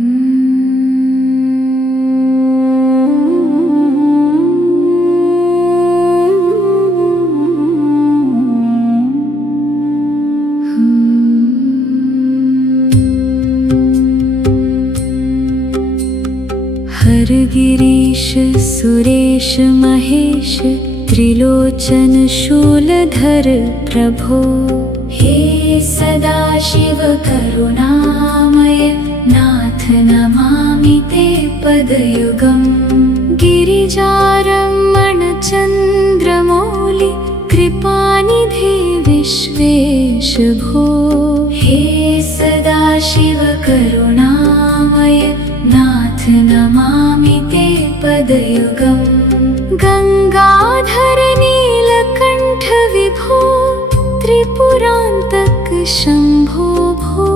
हर गिरीश सुरेश महेश त्रिलोचन शूलधर प्रभो। हे सदाशिव करुणामय नाथ नमामि ते पदयुगम्। गिरिजारमण चन्द्रमौलि कृपानिधि विश्वेश भो। हे सदाशिव करुणामय नाथ नमामि ते पदयुगम्। गंगाधर नीलकण्ठ विभो त्रिपुरान्तक शम्भो भो।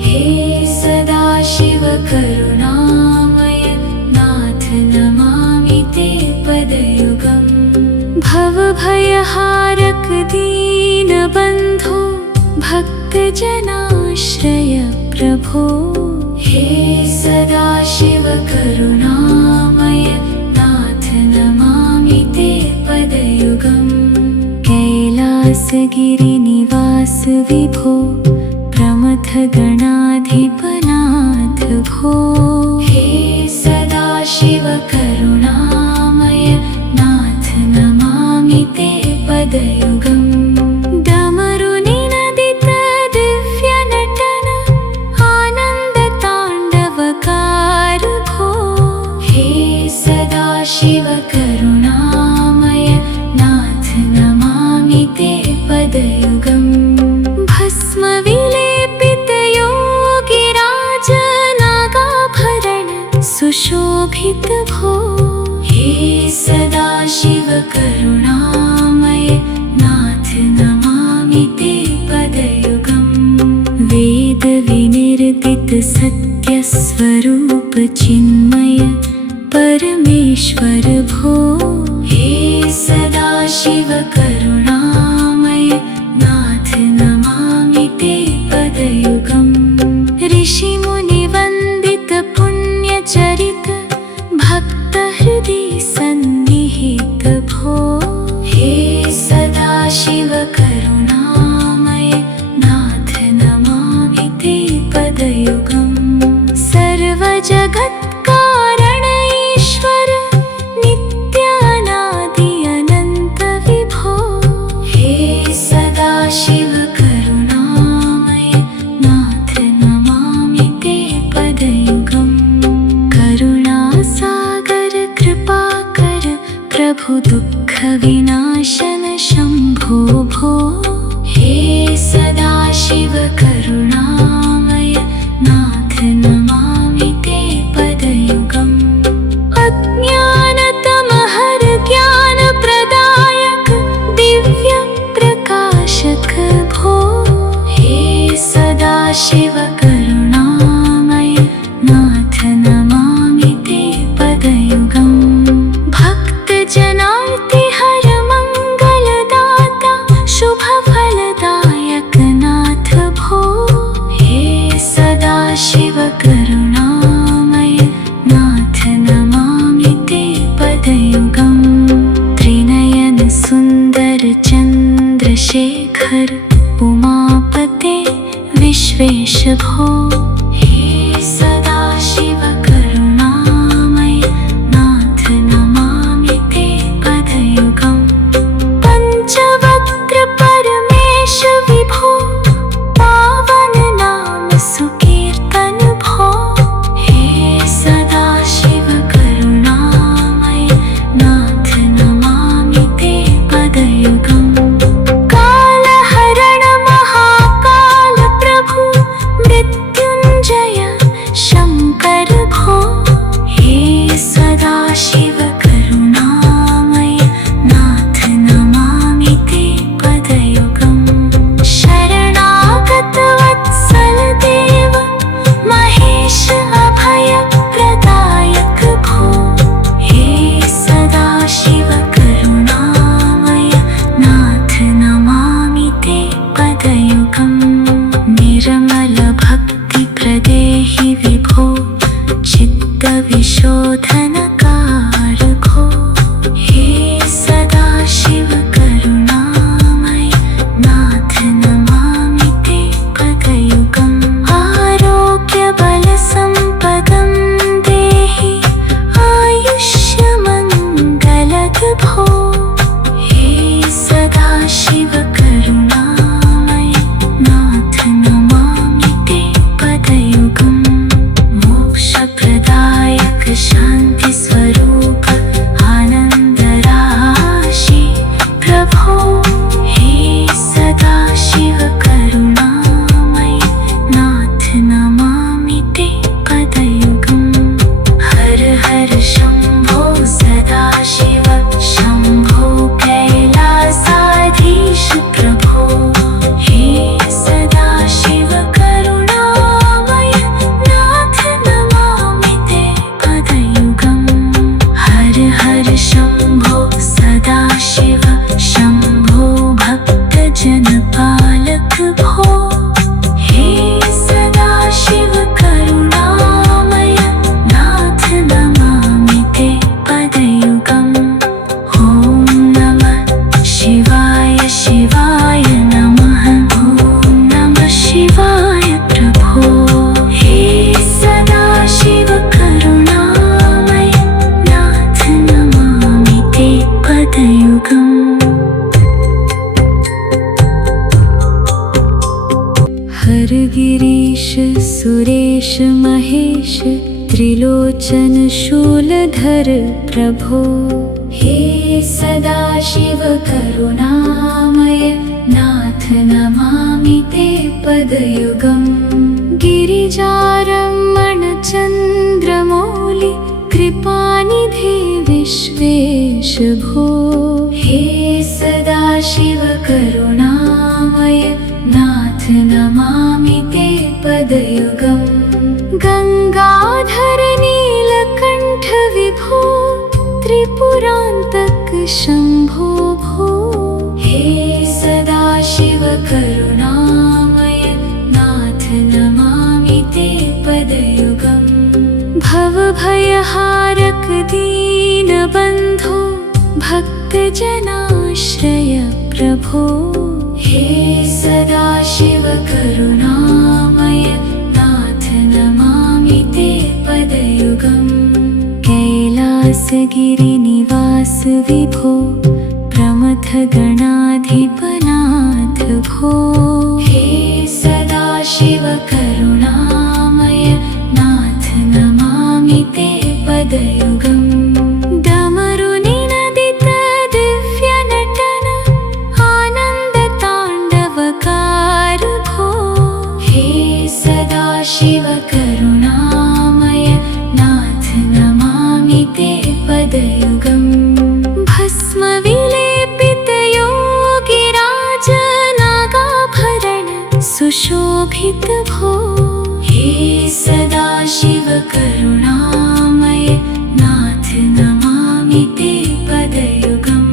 हे सदाशिव करुणामय नाथ नमामि ते पदयुगम्। भवभयहारक दीनबन्धो भक्तजनाश्रय प्रभो। हे सदाशिव करुणामय नाथ नमामि ते पदयुगम्। कैलासगिरिनिवास विभो प्रमथ गणाधिपनाथ भो। हे सदाशिव करुणामय नाथ नमामि ते पदयुगम्। डमरुनिनदित दिव्यनटन आनन्दताण्डवकार भो। हे सदाशिव करुणामय नाथ नमामि ते पदयुगम्। भस्म विलेपित योगिराज नागाभरण सुशोभित भो। हे सदाशिव करुणामय नाथ नमामि ते पदयुगम्। वेद विनिर्दित सत्य स्वरूप चिन्मय परमेश्वर भो। हे सदाशिव करुणामय नाथ नमामि ते पदयुगम्। ऋषि मुनि वन्दित पुण्यचरित भक्त हृदि सन्निहित भो। हे सदाशिव करुणामय नाथ नमामि ते पदयुगम्। सर्वजगत्कारण ईश्वर नित्यानादि अनन्त विभो। हे सदाशिव करुणामय नाथ नमामि ते पदयुगम्। करुणासागर कृपाकर प्रभु दुःख विनाशन शम्भो भो। हे सदाशिव करुणामय नाथ नमामि ते पदयुगम्। अज्ञानतमहर ज्ञानप्रदायक दिव्य प्रकाशक भो। हे सदाशिव करुणामय नाथ नमामि ते पदयुगम्। भक्तजनार्तिहर मङ्गलदाता शुभफलदायक नाथ भो। हे सदाशिव करुणामय नाथ नमामि ते पदयुगम्। त्रिनयन सुन्दर चन्द्रशेखर उमापते विश्वेश भो। हे सदाशिव करुणामय नाथ नमामि ते पदयुगम्। पञ्चवक्त्र परमेश विभो पावन नाम सुकीर्तन भो। हे सदाशिव करुणामय नाथ नमामि ते पदयुगम्। कालहरण महाकाल प्रभु मृत्युञ्जय शङ्कर भो। हे सदाशिव करुणामय नाथ नमामि ते पदयुगम्। शरणागत वत्सल देव महेश अभय प्रदायक भो। हे सदाशिव करुणामय नाथ नमामि ते पदयुगम्। निर्मल भक्ति प्रदेहि विभो विशोधनकार घो। हे सदाशिव करुणामय नाथ नमामि ते पदयुगम्। आरोग्यबलसम्पदं देहि आयुष्यमङ्गलद भो। हे सदाशिव करुणामय नाथ नमामि ते पदयुगम्। मोक्षप्रदायक शान्तिस्वरूप आनन्दराशि प्रभो। हे सदाशिव करुणामय नाथ नमामि ते पदयुगम्। हर हर शम्भो सदाशिव शम्भो कैलासाधीश प्रभो। हे सदाशिव करुणामय नाथ नमामि ते पदयुगम्। हर हर शम्भो सदाशिव शम्भो भक्तजनपालक भो। हे सदाशिव करुणामय नाथ नमामि ते पदयुगम्। ॐ नमः शिवाय शिवाय नमः। ॐ नमः शिवाय प्रभो। हे सदाशिव करुणामय नाथ नमामि ते पदयुगम्। हर गिरीश सुरेश महेश त्रिलोचन शूलधर प्रभो। हे सदाशिव करुणामय नाथ नमामि ते पदयुगम्। गिरिजारमण चन्द्रमौलि कृपानिधि विश्वेश भो। हे सदाशिव करुणामय नाथ नमामि ते पदयुगम्। गंगाधर नीलकण्ठ विभो त्रिपुरान्तक शम्भो भो। हे सदाशिव करुणामय नाथ नमामि ते पदयुगम्। भवभयहारक दीनबन्धो भक्तजनाश्रय प्रभो। हे सदाशिव करुणामय नाथ नमामि ते पदयुगम्। कैलासगिरिनिवास विभो प्रमथ गणाधिपनाथ भो। हे सदाशिव करुणामय नाथ नमामि ते पदयुगम्। डमरुनिनदित दिव्यनटन आनन्दताण्डवकार भो। हे सदाशिव करुणामय नाथ नमामि ते पदयुगम्। भस्मविलेपित योगिराज नागाभरण सुशोभित भो। हे सदाशिव करुणामय नाथ नमामि ते पदयुगम्।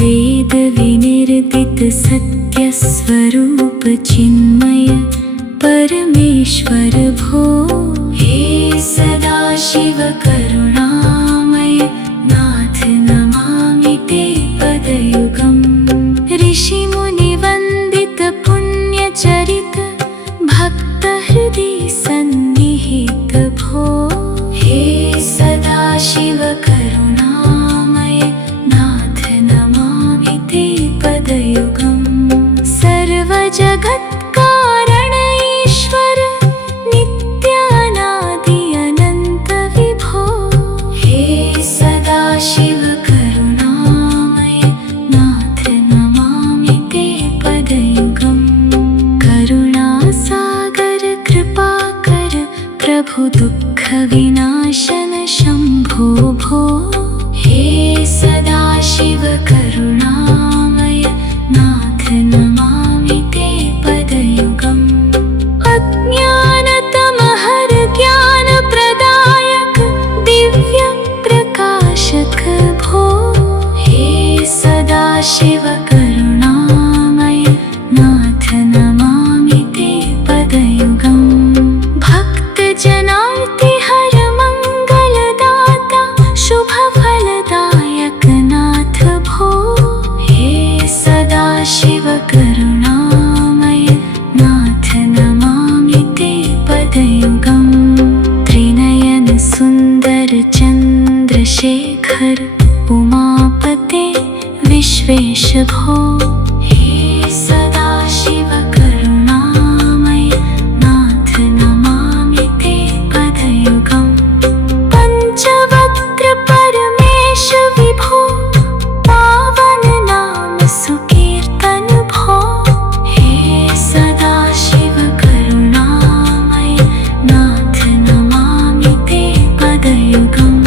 वेद विनिर्दित सत्यस्वरूप चिन्मय परमेश्वर भो। हे सदाशिव करुणामय नाथ नमामि ते पदयुगम्। ऋषिमुनिवन्दित पुण्यचरित भक्तहृदि सन्निहित भो। हे सदाशिव करुणामय नाथ नमामि ते पदयुगम्। सर्वजगत्कारण ईश्वर नित्यानादि अनन्त विभो। हे सदाशिव करुणामय नाथ नमामि ते पदयुगम्। करुणासागर कृपाकर प्रभु दुःखविनाशन शम्भो भो। हे सदाशिव करुणामय नाथ नमामि ते पदयुगम्। अज्ञानतमहर ज्ञानप्रदायक दिव्य प्रकाशक भो। हे सदाशिव करुणामय नाथ नमामि ते पदयुगम्। भक्तजनार्तिहर मंगल श्रीधर उमापते विश्वेश भो हे सदाशिव करुणामय नाथ नमामि ते पदयुगम् पंचवक्त्र परमेश विभो पावन नाम सुकीर्तन भो हे सदाशिव करुणामय नाथ नमामि ते पदयुगम्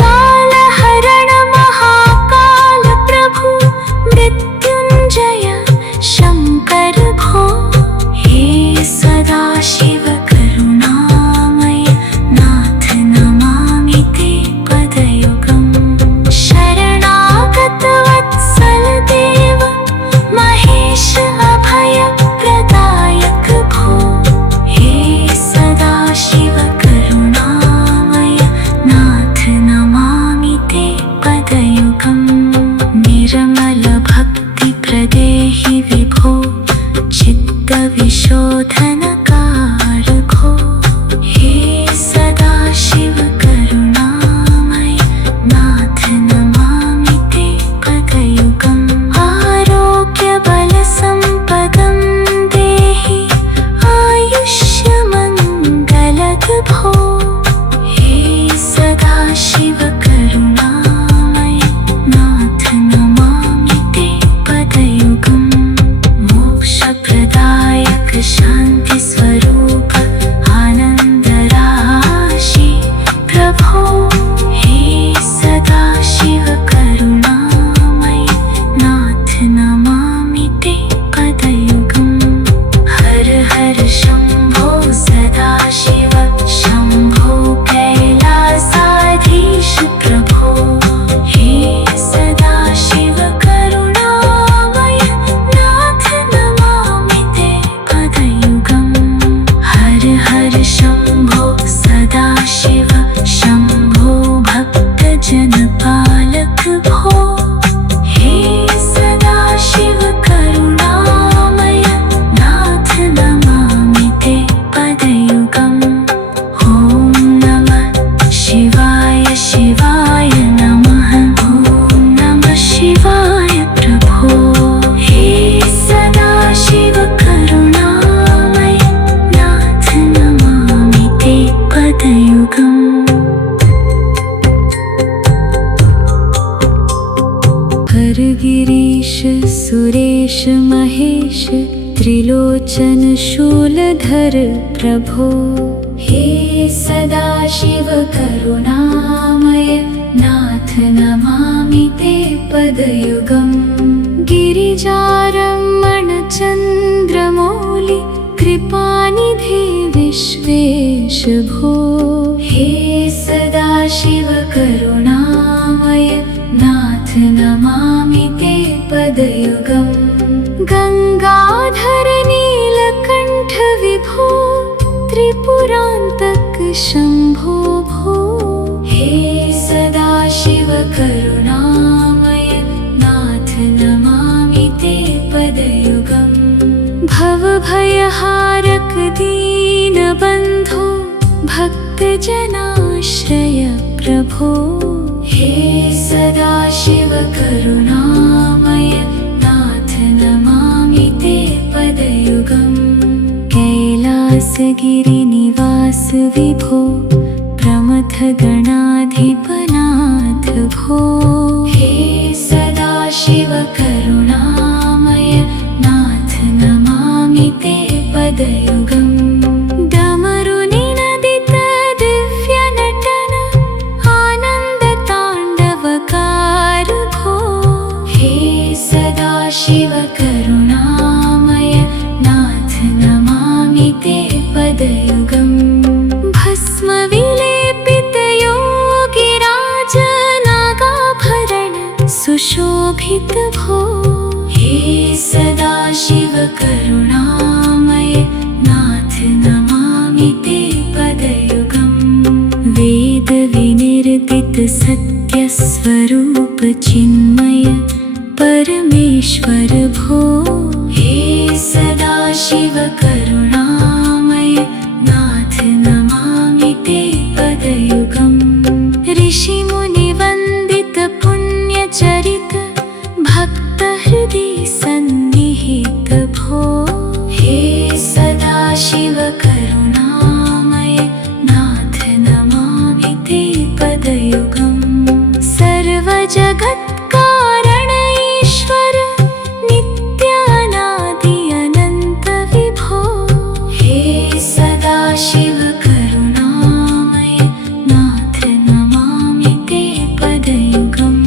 कालहरण महाकाल प्रभु मृत्युंजय शंकर भो हे सदाशिव करुणामय नाथ नमामि ते पदयुगम् शरणागत वत्सल देव महेश अभय प्रदायक भो हे सदाशिव करुणामय नाथ नमामि ते पदयुगम् निर्मल भक्ति प्रदेहि विभो चित्तविशोधनकार भो हे सदाशिव करुणामय नाथ नमामि ते पदयुगम् आरोग्य बल संपदं देहि आयुष्यमङ्गलद भो हे सदाशिव करुणामय नाथ नमामि ते पदयुगम् मोक्षप्रदायक शान्ति स्वरूप आनन्द राशि प्रभो हे सदाशिव करुणामय नाथ नमामि ते पदयुगम् हर हर शम्भो सदाशिव शम्भो कैलासाधीश प्रभो हे सदाशिव करुणामय नाथ नमामि ते पदयुगम् हर हर शम्भो सदाशिव शम्भो भक्तजन पालक भो हे सदाशिव करुणामय नाथ नमामि ते पदयुगम् ॐ नमः शिवाय शिवाय नमः ॐ नमः शिवाय प्रभो हे सदाशिव करुणामय नाथ नमामि ते पदयुगम् हर गिरीश सुरेश महेश त्रिलोचन शूलधर प्रभो हे सदाशिव करुणामय नाथ नमामि ते पदयुगम् गिरिजारमण चन्द्रमौलि कृपानिधि विश्वेश भो हे सदाशिव करुणामय नाथ नमामि ते पदयुगम् गंगाधर नीलकण्ठ विभो त्रिपुरान्तक शम्भो भो हे सदाशिव करुणामय नाथ नमामि ते पदयुगम् भवभयहारक दीनबन्धो भक्तजनाश्रय प्रभो हे सदाशिव करुणामय नाथ नमामि ते पदयुगम् कैलासगिरिनिवास विभो प्रमथ गणाधिपनाथ भो हे सदाशिव करुणामय नाथ नमामि ते पदयुगम् डमरुनिनदित दिव्यनटन आनन्दताण्डवकार भो हे सदाशिव करुणामय नाथ नमामि ते पदयुगम् भस्म विलेपित योगिराज नागाभरण सुशोभित भो हे सदाशिव करुणामय नाथ नमामि ते पदयुगम् वेद विनिर्दित सत्य स्वरूप चिन्मय परमेश्वर भो हे सदाशिव करुणामय नाथ नमामि ते पदयुगम् ऋषिमुनिवन्दित जगत्कारण ईश्वर नित्यानादि अनंत विभो। हे सदाशिव करुणामय नाथ नमामि ते पदयुगम्।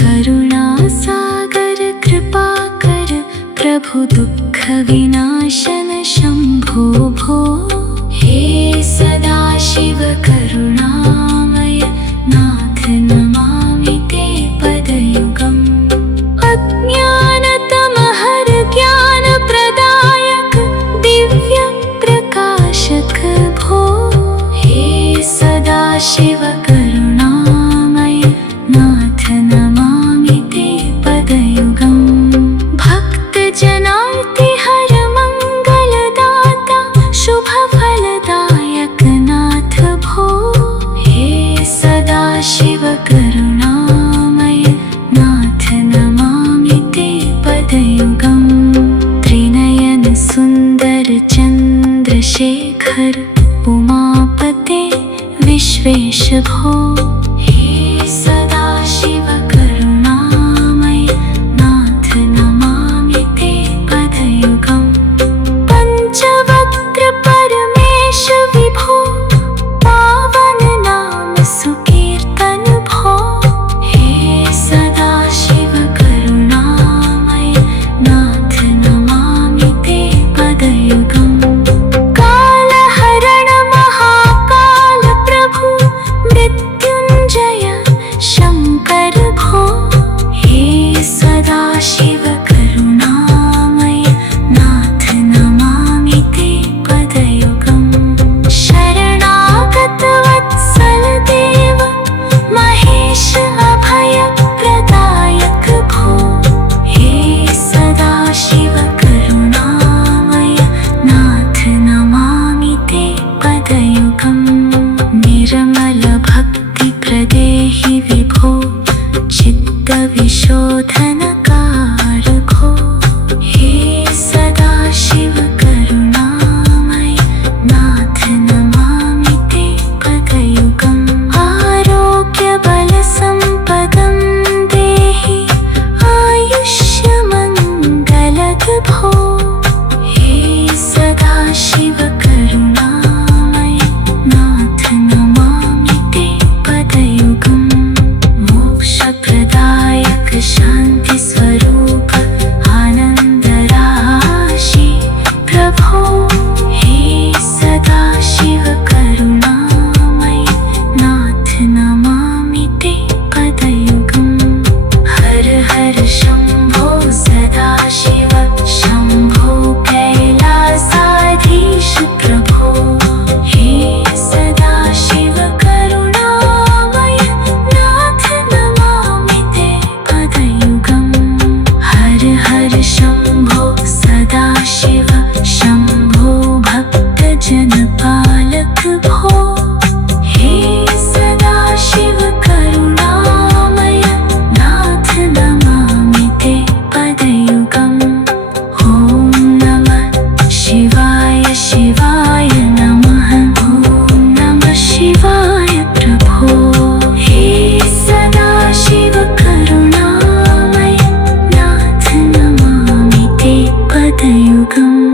करुणासागर कृपाकर प्रभु दुःख विनाशन शंभो भो। हे सदाशिव करुणामय नाथ नमामि ते पदयुगम्। अज्ञानतमहर ज्ञान प्रदायक दिव्य प्रकाशक भो। हे सदाशिव करुणामय नाथ नमामि ते पदयुगम्। भक्त जनार्ति हर मंगलदाता शुभ फलदायक नाथ भो। हे सदाशिव करुणामय नाथ नमामि ते पदयुगम्। त्रिनयन सुंदर चंद्रशेखर उमापते विश्वेश भो। हे सदाशिव करुणामय नाथ नमामि ते पदयुगम्। पंचवक्त्र परमेश विभो पावन नाम सुकीर्तन भो। हे सदाशिव करुणामय नाथ नमामि ते पदयुगम्। कालहरण महाकाल प्रभु मृत्युंजय शंकर भो। हे सदाशिव करुणामय नाथ नमामि ते पदयुगम्। शरणागत वत्सल देव महेश अभय प्रदायक भो। हे सदाशिव करुणामय नाथ नमामि ते पदयुगम्। निर्मल भक्ति प्रदेहि विभो चित्त विशोधन कारको। हे सदाशिव करुणामय नाथ नमामि ते पदयुगम्। आरोग्य बल संपदं देहि आयुष्यमङ्गलद भो। हे सदाशिव करुणामय नाथ नमामि ते पदयुगम्। मोक्षप्रदायक शान्ति स्वरूप आनन्द राशि प्रभो। हे सदाशिव करुणामय नाथ नमामि ते पदयुगम्। हर हर शंभो सदाशिव शंभो कैलासाधीश प्रभो। हे सदाशिव करुणामय नाथ नमामि ते पदयुगम्। हर हर शंभो सदाशिव शंभो भक्तजन पालक भो। हे सदाशिव करुणामय नाथ नमामि ते पदयुगम्। ॐ नमः शिवाय शिवाय नमः। ॐ नमः शिवाय प्रभो। हे सदाशिव करुणामय नाथ नमामि ते पदयुगम्।